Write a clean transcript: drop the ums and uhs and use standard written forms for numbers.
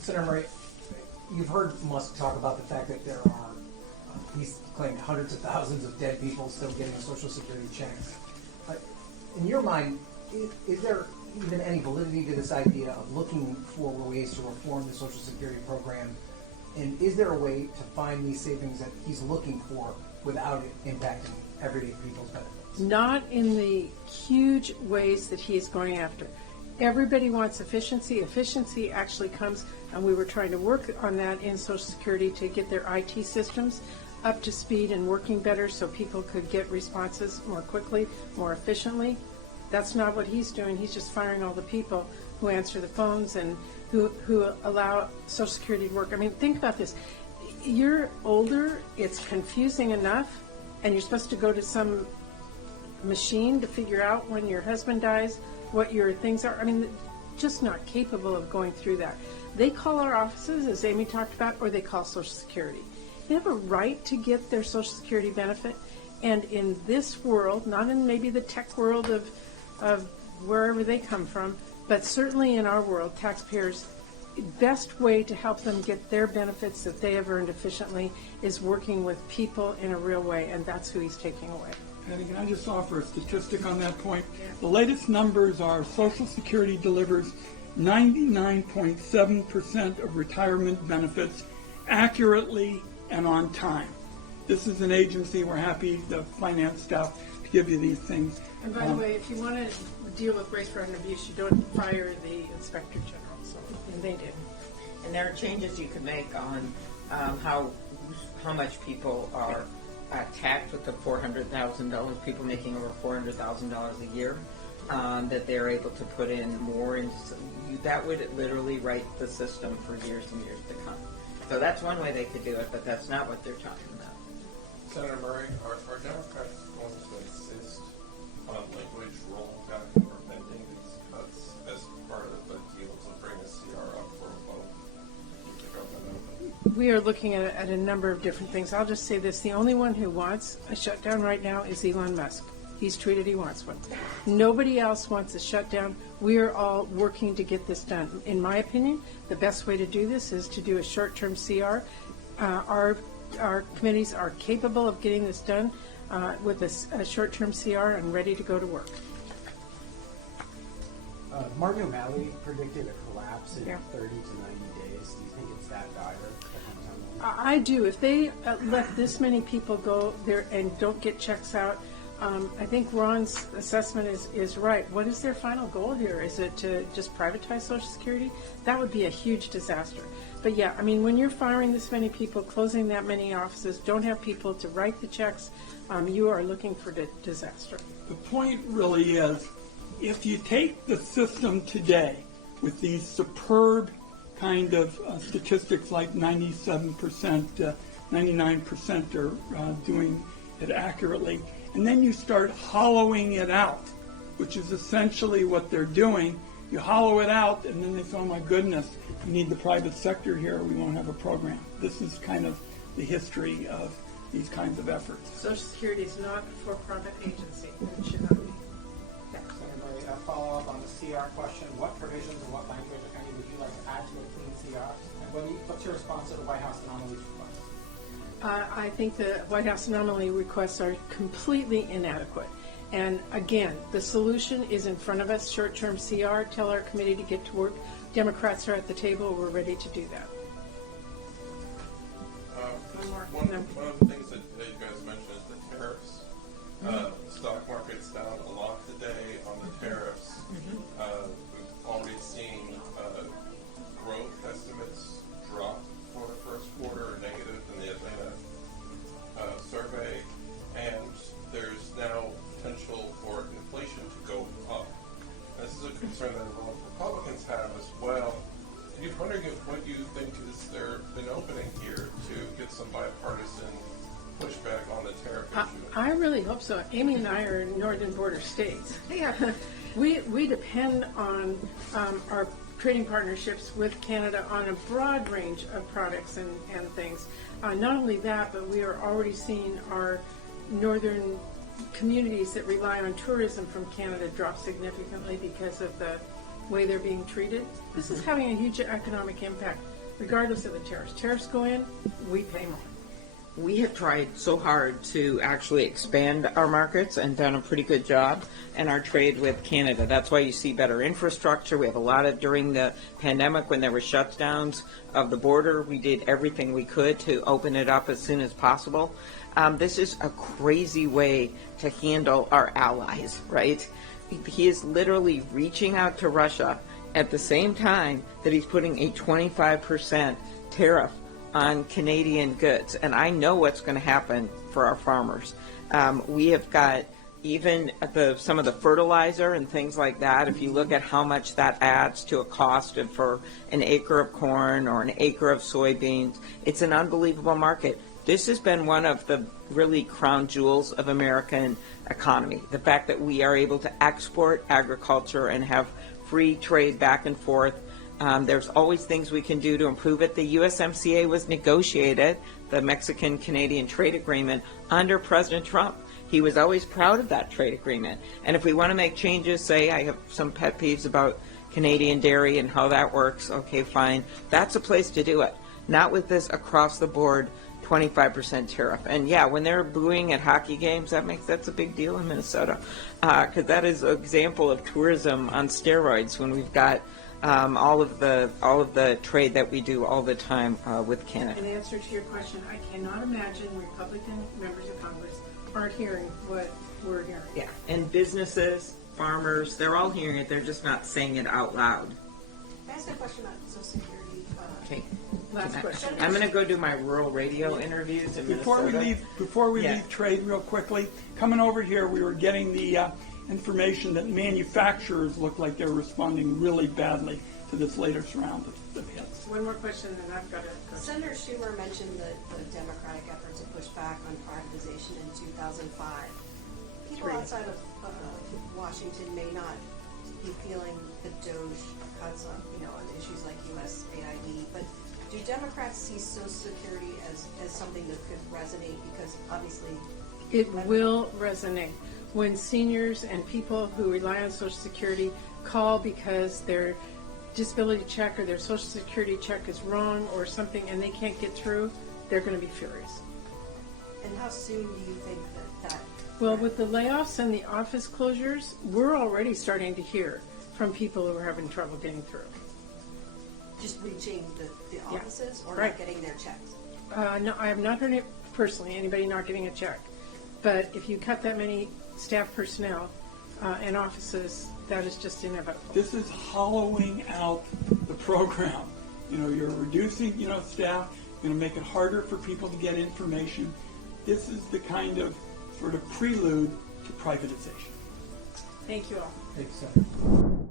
Senator Murray, you've heard Musk talk about the fact that there are, he's claimed hundreds of thousands of dead people still getting a Social Security check. In your mind, is there even any validity to this idea of looking for ways to reform the Social Security program? And is there a way to find these savings that he's looking for without it impacting everyday people's benefits? Not in the huge ways that he is going after. Everybody wants efficiency. Efficiency actually comes, and we were trying to work on that in Social Security to get their IT systems up to speed and working better so people could get responses more quickly, more efficiently. That's not what he's doing. He's just firing all the people who answer the phones and who allow Social Security to work. I mean, think about this. You're older, it's confusing enough, and you're supposed to go to some machine to figure out when your husband dies, what your things are. I mean, just not capable of going through that. They call our offices, as Amy talked about, or they call Social Security. They have a right to get their Social Security benefit, and in this world, not in maybe the tech world of wherever they come from, but certainly in our world, taxpayers, best way to help them get their benefits that they have earned efficiently is working with people in a real way, and that's who he's taking away. Patty, can I just offer a statistic on that point? Yeah. The latest numbers are Social Security delivers 99.7% of retirement benefits accurately and on time. This is an agency, we're happy, the finance staff, to give you these things. And by the way, if you want to deal with race, fraud, and abuse, you don't fire the Inspector General, so, and they did. And there are changes you can make on how much people are taxed with the $400,000, people making over $400,000 a year, that they're able to put in more into. That would literally write the system for years and years to come. So that's one way they could do it, but that's not what they're talking about. Senator Murray, are Democrats going to insist on language rolling back and preventing these cuts as part of the deal to bring the CR up for a vote? Keep the government open? We are looking at a number of different things. I'll just say this. The only one who wants a shutdown right now is Elon Musk. He's tweeted he wants one. Nobody else wants a shutdown. We are all working to get this done. In my opinion, the best way to do this is to do a short-term CR. Our committees are capable of getting this done with a short-term CR and ready to go to work. Martin O'Malley predicted a collapse in 30 to 90 days. Do you think it's that dire? I do. If they let this many people go there and don't get checks out, I think Ron's assessment is right. What is their final goal here? Is it to just privatize Social Security? That would be a huge disaster. But yeah, I mean, when you're firing this many people, closing that many offices, don't have people to write the checks, you are looking for disaster. The point really is, if you take the system today with these superb kind of statistics like 97%, 99% are doing it accurately, and then you start hollowing it out, which is essentially what they're doing. You hollow it out, and then they say, oh my goodness, we need the private sector here, we won't have a program. This is kind of the history of these kinds of efforts. Social Security is not a for-profit agency. It should not be. Senator, a follow-up on the CR question. What provisions or what language, if any, would you like to add to a clean CR? And what's your response to the White House anomalies request? I think the White House anomaly requests are completely inadequate. And again, the solution is in front of us, short-term CR, tell our committee to get to work. Democrats are at the table, we're ready to do that. One of the things that you guys mentioned is the tariffs. The stock market's down a lot today on the tariffs. We've already seen growth estimates drop for the first quarter, negative in the Atlanta survey, and there's now potential for inflation to go up. This is a concern that a lot of Republicans have as well. I'm wondering what you think is there an opening here to get some bipartisan pushback on the tariff issue? I really hope so. Amy and I are in northern border states. Yeah. We depend on our trading partnerships with Canada on a broad range of products and things. Not only that, but we are already seeing our northern communities that rely on tourism from Canada drop significantly because of the way they're being treated. This is having a huge economic impact, regardless of the tariffs. Tariffs go in, we pay more. We have tried so hard to actually expand our markets and done a pretty good job in our trade with Canada. That's why you see better infrastructure. We have a lot of, during the pandemic when there were shutdowns of the border, we did everything we could to open it up as soon as possible. This is a crazy way to handle our allies, right? He is literally reaching out to Russia at the same time that he's putting a 25% tariff on Canadian goods, and I know what's going to happen for our farmers. We have got even some of the fertilizer and things like that. If you look at how much that adds to a cost for an acre of corn or an acre of soybeans, it's an unbelievable market. This has been one of the really crown jewels of American economy. The fact that we are able to export agriculture and have free trade back and forth. There's always things we can do to improve it. The USMCA was negotiated, the Mexican-Canadian trade agreement, under President Trump. He was always proud of that trade agreement. And if we want to make changes, say I have some pet peeves about Canadian dairy and how that works, okay, fine. That's a place to do it. Not with this across-the-board 25% tariff. And yeah, when they're booing at hockey games, that's a big deal in Minnesota, because that is an example of tourism on steroids when we've got all of the trade that we do all the time with Canada. In answer to your question, I cannot imagine Republican members of Congress aren't hearing what we're hearing. Yeah, and businesses, farmers, they're all hearing it. They're just not saying it out loud. Can I ask a question about Social Security? Okay. Last question. I'm going to go do my rural radio interviews in Minnesota. Before we leave trade real quickly, coming over here, we were getting the information that manufacturers look like they're responding really badly to this latest round of hits. One more question, and I've got to go. Senator Schumer mentioned the Democratic efforts to push back on privatization in 2005. People outside of Washington may not be feeling the DOGE cuts on, on issues like USAID, but do Democrats see Social Security as something that could resonate? Because obviously It will resonate when seniors and people who rely on Social Security call because their disability check or their Social Security check is wrong or something and they can't get through. They're going to be furious. And how soon do you think that? Well, with the layoffs and the office closures, we're already starting to hear from people who are having trouble getting through. Just reaching the offices or Right. not getting their checks? No, I have not heard it personally, anybody not getting a check. But if you cut that many staff personnel and offices, that is just inevitable. This is hollowing out the program. You're reducing, staff, you're going to make it harder for people to get information. This is the kind of sort of prelude to privatization. Thank you all. Thanks, Senator.